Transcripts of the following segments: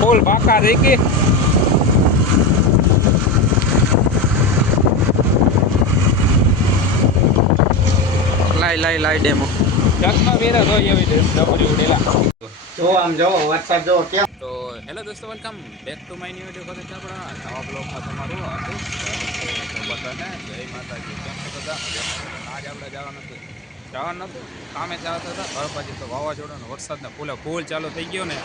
ફૂલ બાકા recce લાઈ લાઈ લાઈ ડેમો. ચશ્મા વેરા હોય એવી ડબરી ઉડેલા. તો આમ જો વરસાદ જો કેમ? તો હેલો દોસ્તો welcome back to my new video છે આપણા. નવા બ્લોગમાં તમારું હાર્દિક બધાને જય માતાજી. કેમ છો બધા? આજ આપણે જવાનું હતું જવાનું નતું કામે જતા હતા. ઘર પછી તો વાવાઝોડાનો વરસાદના ફૂલે ફૂલ ચાલુ થઈ ગયો ને.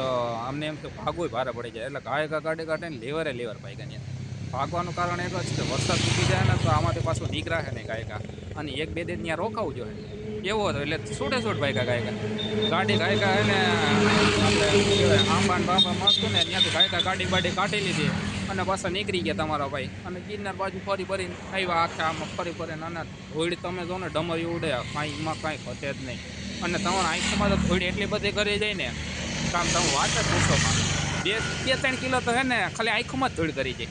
તો અમને એમ તો ભાગવું ભારે પડી જાય. એટલે ગાય કાઢે કાઢે ને લેવરે લેવર ત્યાં. ભાગવાનું કારણ એક જ છે, વરસાદ તૂટી જાય ને તો આમાંથી પાછું નીકળાશે ને ગાયકા અને એક બે દિન ત્યાં રોકાવું જોઈએ. એવો હતો? એટલે છૂટે છૂટ ભાગ્યા ગાયકા ગાડી ગાયકા એને કહેવાય, આંબાન બાંબા માગતું ને ત્યાંથી ગાયકા ગાડી બાડી કાઢી લીધી અને પાછા નીકળી ગયા તમારા ભાઈ. અને ગિરનાર બાજુ ફરી ફરીને આવ્યા આખા આમાં, ફરી ફરીને. અને ધૂળ તમે જો ને ડમરી ઉડે. કાંઈ, એમાં કાંઈ ઘટે જ નહીં. અને તમારા આંખમાં તો ધૂળ એટલી બધી કરી જાય ને કામ તમે વાત જ પૂછો બે બે, ત્રણ કિલો તો હે ને ખાલી આંખમાં જ ધૂળ કરી જાય.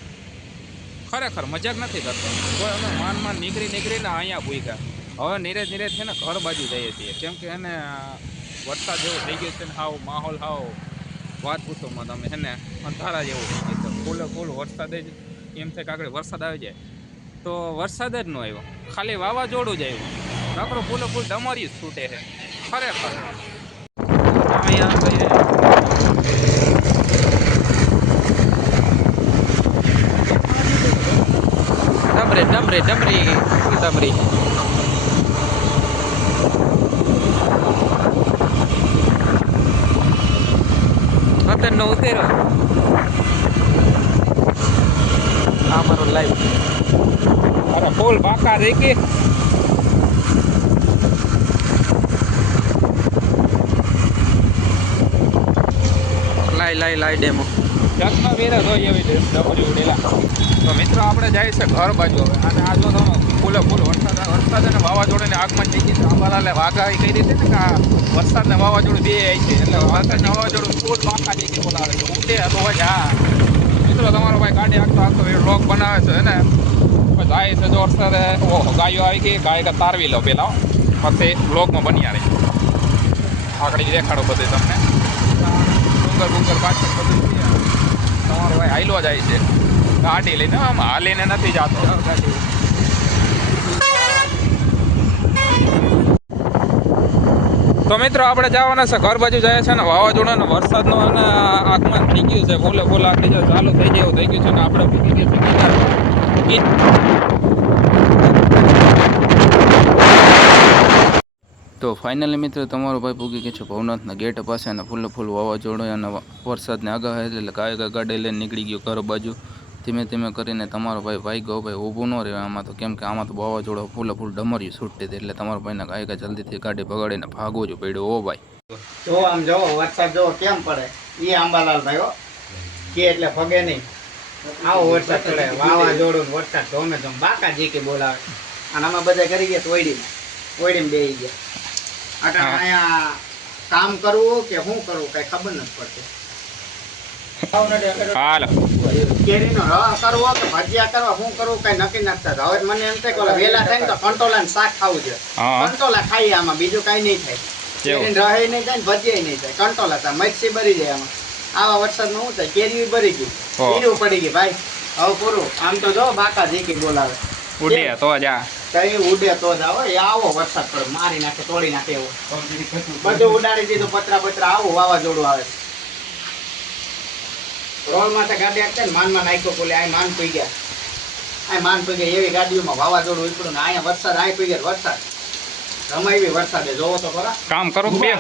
ખરેખર મજાક નથી કરતો. કોઈ અમે માન માન નીકળી નીકળીને અહીંયા ભૂગ્યા હવે નીરે નીરે છે ને ઘર બાજુ જઈએ છીએ. કેમ કે એને વરસાદ જેવો થઈ ગયો છે ને, હાવ માહોલ, હાવ વાત પૂછોમાં તમે હે ને, અંધારા જેવું થઈ ગયો છે. ફૂલે ફૂલ વરસાદ જ, એમ થાય કે આગળ વરસાદ આવી જાય. તો વરસાદ જ ન આવ્યો. ખાલી વાવાઝોડું જ આવ્યું. નકરો ફૂલે ફૂલ ડમરી જ છૂટે છે. ખરેખર. અહીંયા ડમરે ડમરે ડમરી ડમરી નો ઉતેરો આ મારો લાઈવ અરે ફૂલ બાકા રેકી લાઈ ડેમો. ચશ્મા વેરા જોઈ એવી ડબરી ઉડેલા તો મિત્રો આપણે જાય છે ઘર બાજુ હવે. અને આ જો તમે ફૂલે ફૂલ વરસાદ વરસાદ અને વાવાઝોડાને આગમન થઈ ગઈ છે. અંબાલાલે વાઘાઈ કરી દીધી ને કે આ વરસાદ વાવાઝોડું બે આવી છે. એટલે વરસાદને વાવાઝોડું ફૂલ બાકા જઈને બોલાવે છે. ઉઠે હોય હા. મિત્રો, તમારો ભાઈ ગાડી આખતો આખતો વ્લોગ બનાવે છે ને? જાય છે જો વરસાદ. ઓહો, ગાયો આવી ગઈ. ગાય કે તારવી લો પેલા પછી વ્લોગમાં બન્યા રહી. આગળ દેખાડો બધે તમને. ડુંગર ડુંગર પાછળ બધું. તમારો ભાઈ હાઈલો જાય છે ગાડી લઈને, આમ હાલીને નથી જતો તો મિત્રો, આપણે જવાના છે ઘર બાજુ જાય છે ને વાવાઝોડાનો વરસાદનો અને આગમન થઈ ગયું છે ફૂલે ફૂલ આપણી જે ચાલુ થઈ ગયું થઈ ગયું છે ને આપણે પૂકી ગયા. તો ફાઇનલી મિત્રો તમારો ભાઈ પૂગી ગયો છે ભવનાથના ગેટ પાસે અને ફૂલે ફૂલ વાવાઝોડું અને વરસાદને આગાહી એટલે કાય ગાડી લઈને નીકળી ગયો ઘર બાજુ. ધીમે ધીમે કરીને તમારો ભાઈ ભાઈ ગયો, ભાઈ ઊભું ન રહે આમાં તો કેમ કે આમાં તો વાવાઝોડો ફૂલ ફૂલ ડમર્યું છૂટતી હતી એટલે તમારા ભાઈને ગાય જલ્દીથી ગાડી બગાડીને ભાગો જો પડ્યો. ઓ ભાઈ. જો આમ જો, વરસાદ જો કેમ પડે? એ આંબાલાલ ભાઈ કે એટલે ફગે નહીં. આવો વરસાદ પડે વાવાઝોડો વરસાદ ધોમે ધોમ. બાકા જીકી બોલાવે. અને આમાં બધા કરી ગયા ઓયડીને ઓયડીને બેસી ગયા. હા. અહીંયા કામ કરવું કે શું કરવું કઈ ખબર નથી પડતી. હાલો. કેરીનો રસ કરવો કે ભજીયા કરવા શું કરવું કઈ નક્કી નથી હવે મને એમ થાય કે ઓલા થાય ને તો કંટોલા શાક ખાવું છે કંટોલા ખાઈએ આમાં બીજું કઈ નહીં થાય? કેરી રહે નહીં થાય ને ભજીયા નહીં થાય. કંટોલા થાય મચ્છી ભરી જાય આમાં. આવા વરસાદમાં શું થાય? કેરી ભરી ગઈ. ઓહ. પડી ગઈ ભાઈ. હવે પૂરું. આમ તો જો બાકા જીકી બોલાવે. ઉડે તો જા. કઈ ઉડે તો જ આવે. આવો વરસાદ પડે. મારી નાખે તોડી નાખે એવો. બધું ઉડાડી દીધું પતરા પતરા. આવું વાવાઝોડું આવે રોલ માટે ગાડી આપતા ને માનમાં નાખ્યો બોલે આ માન પી ગયા. આ માન પી ગયા. એવી ગાડીઓમાં વાવાઝોડું ઉપડ્યું ને અહીંયા વરસાદ આ પી ગયા વરસાદ. રમાવી વરસાદે. જોવો તો ખરા. કામ કરું બે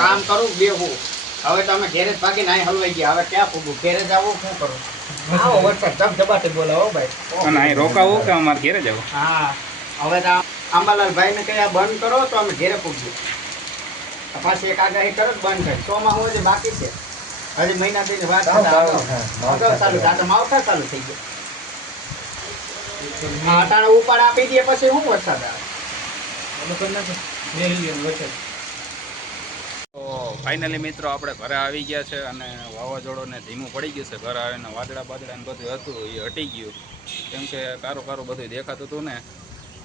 કામ કરું બેહું હવે તમે ઘેરે જ ભાગીને અહીં હલવાઈ ગયા. હવે ક્યાં ફૂગું? ઘેરે આવું શું કરું? આવો વરસાદ. ધબધબાટી બોલાવો ભાઈ. અને અહીં રોકાવું કે અમારે ઘેરે જવું હા. હવે તો આંબાલાલ ભાઈ ને કઈ આ બંધ કરો તો અમે ઘેરે પૂછીએ આ પાછી એક આગાહી કરો બંધ કરી થાય ચોમાસું હજી બાકી છે. હજી મહિના દિન વાત તો ચાલુ થાય. તો માવઠા ચાલુ થઈ ગયા. આ અટાણે ઉપાડ આપી દઈએ પછી શું વરસાદ આવે? ફાઇનલી મિત્રો આપણે ઘરે આવી ગયા છે અને વાવાઝોડોને ધીમું પડી ગયું છે. ઘરે આવીને વાદળા બાદળા ને બધું હતું એ હટી ગયું. કેમ કે કારો કારો બધું દેખાતું હતું ને.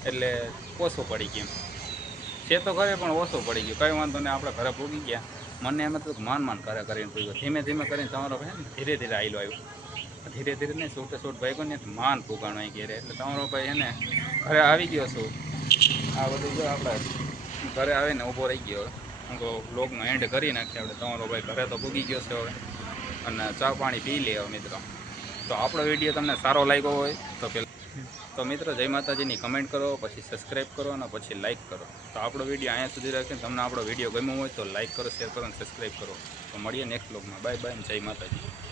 એટલે ઓછું પડી ગયું છે તો ઘરે પણ ઓછું પડી ગયું. કંઈ વાંધો નહીં, આપણે ઘરે પૂગી ગયા. મને એમ હતું માન માન કરે કરીને પૂગ્યો. ધીમે ધીમે કરીને તમારો ભાઈ ધીરે ધીરે આવેલો આવ્યો. ધીરે ધીરે નહીં, છૂટે છૂટ ભાઈ ને માન પુગાણો આવી ઘેરે. એટલે તમારો ભાઈ એને ઘરે આવી ગયો છું. આ બધું જો આપણે ઘરે આવીને ઊભો રહી ગયો. હું તો બ્લોગનો એન્ડ કરી નાખીએ આપણે તમારો ભાઈ ઘરે તો પૂગી ગયો છે હવે. અને ચા પાણી પી લે મિત્રો. તો આપણો વીડિયો તમને સારો લાગ્યો હોય તો પેલા તો મિત્રો, જય માતાજીની કમેન્ટ કરો, પછી સબસ્ક્રાઈબ કરો અને પછી લાઇક કરો. તો આપણો વીડિયો અહીંયા સુધી રાખીને તમને આપણો વીડિયો ગમ્યો હોય તો લાઇક કરો શેર કરો અને સબસ્ક્રાઈબ કરો. તો મળીએ નેક્સ્ટ બ્લોગમાં બાય બાય જય માતાજી.